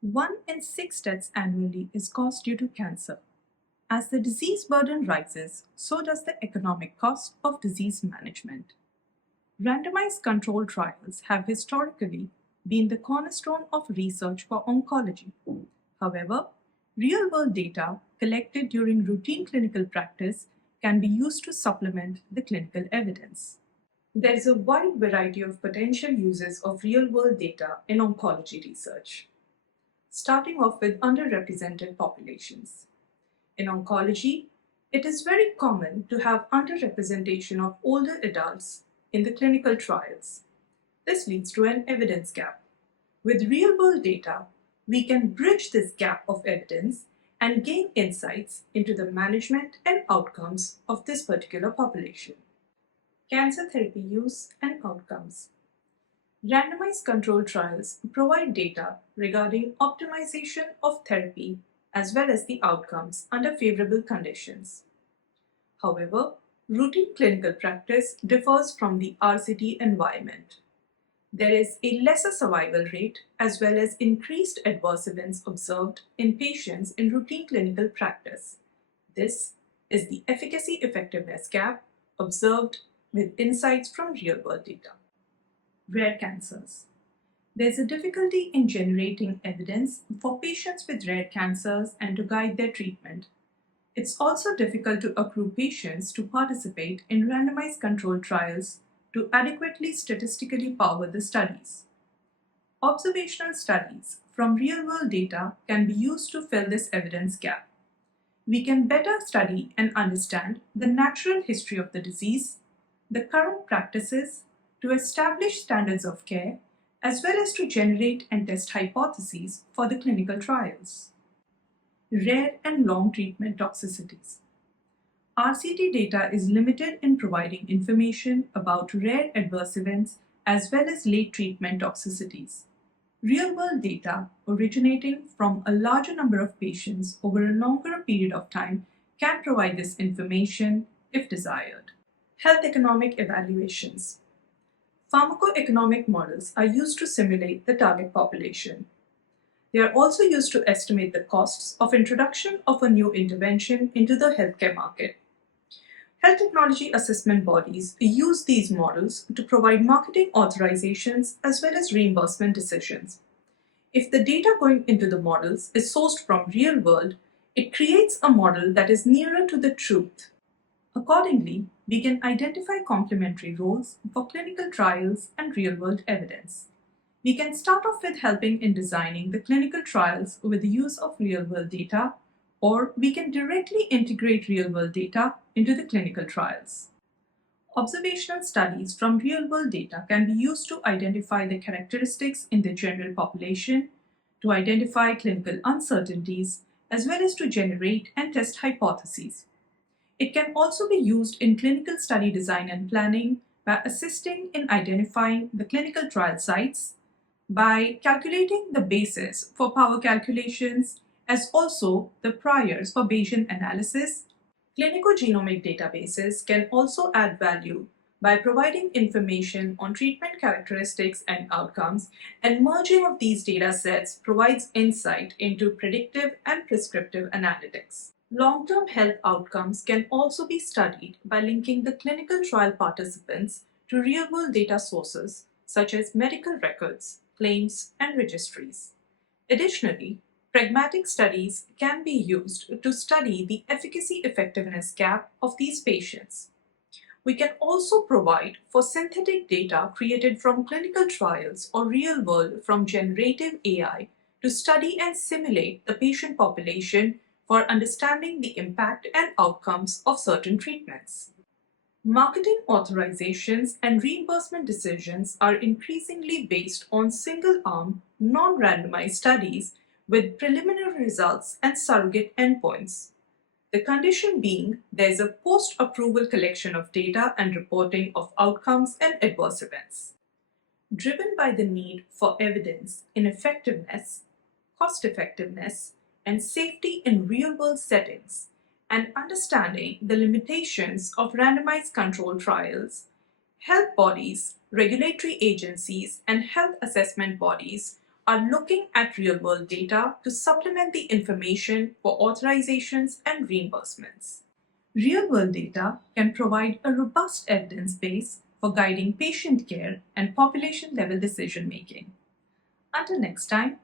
1 in 6 deaths annually is caused due to cancer. As the disease burden rises, so does the economic cost of disease management. Randomized controlled trials have historically been the cornerstone of research for oncology. However, real-world data collected during routine clinical practice can be used to supplement the clinical evidence. There is a wide variety of potential uses of real-world data in oncology research. Starting off with underrepresented populations. In oncology, it is very common to have underrepresentation of older adults in the clinical trials. This leads to an evidence gap. With real-world data, we can bridge this gap of evidence and gain insights into the management and outcomes of this particular population. Cancer therapy use and outcomes. Randomized controlled trials provide data regarding optimization of therapy as well as the outcomes under favorable conditions. However, routine clinical practice differs from the RCT environment. There is a lesser survival rate as well as increased adverse events observed in patients in routine clinical practice. This is the efficacy effectiveness gap observed with insights from real-world data. Rare cancers. There's a difficulty in generating evidence for patients with rare cancers and to guide their treatment. It's also difficult to accrue patients to participate in randomized controlled trials to adequately statistically power the studies. Observational studies from real-world data can be used to fill this evidence gap. We can better study and understand the natural history of the disease, the current practices, to establish standards of care, as well as to generate and test hypotheses for the clinical trials. Rare and long treatment toxicities. RCT data is limited in providing information about rare adverse events as well as late treatment toxicities. Real-world data originating from a larger number of patients over a longer period of time can provide this information if desired. Health economic evaluations. Pharmacoeconomic models are used to simulate the target population. They are also used to estimate the costs of introduction of a new intervention into the healthcare market. Health technology assessment bodies use these models to provide marketing authorizations as well as reimbursement decisions. If the data going into the models is sourced from real world, it creates a model that is nearer to the truth. Accordingly, we can identify complementary roles for clinical trials and real-world evidence. We can start off with helping in designing the clinical trials with the use of real-world data, or we can directly integrate real-world data into the clinical trials. Observational studies from real-world data can be used to identify the characteristics in the general population, to identify clinical uncertainties, as well as to generate and test hypotheses. It can also be used in clinical study design and planning by assisting in identifying the clinical trial sites, by calculating the basis for power calculations, as also the priors for Bayesian analysis. Clinicogenomic databases can also add value by providing information on treatment characteristics and outcomes, and merging of these data sets provides insight into predictive and prescriptive analytics. Long-term health outcomes can also be studied by linking the clinical trial participants to real-world data sources such as medical records, claims, and registries. Additionally, pragmatic studies can be used to study the efficacy-effectiveness gap of these patients. We can also provide for synthetic data created from clinical trials or real-world from generative AI to study and simulate the patient population for understanding the impact and outcomes of certain treatments. Marketing authorizations and reimbursement decisions are increasingly based on single-arm, non-randomized studies with preliminary results and surrogate endpoints. The condition being there is a post-approval collection of data and reporting of outcomes and adverse events. Driven by the need for evidence in effectiveness, cost-effectiveness, and safety in real-world settings, and understanding the limitations of randomized controlled trials, health bodies, regulatory agencies, and health assessment bodies are looking at real-world data to supplement the information for authorizations and reimbursements. Real-world data can provide a robust evidence base for guiding patient care and population-level decision-making. Until next time,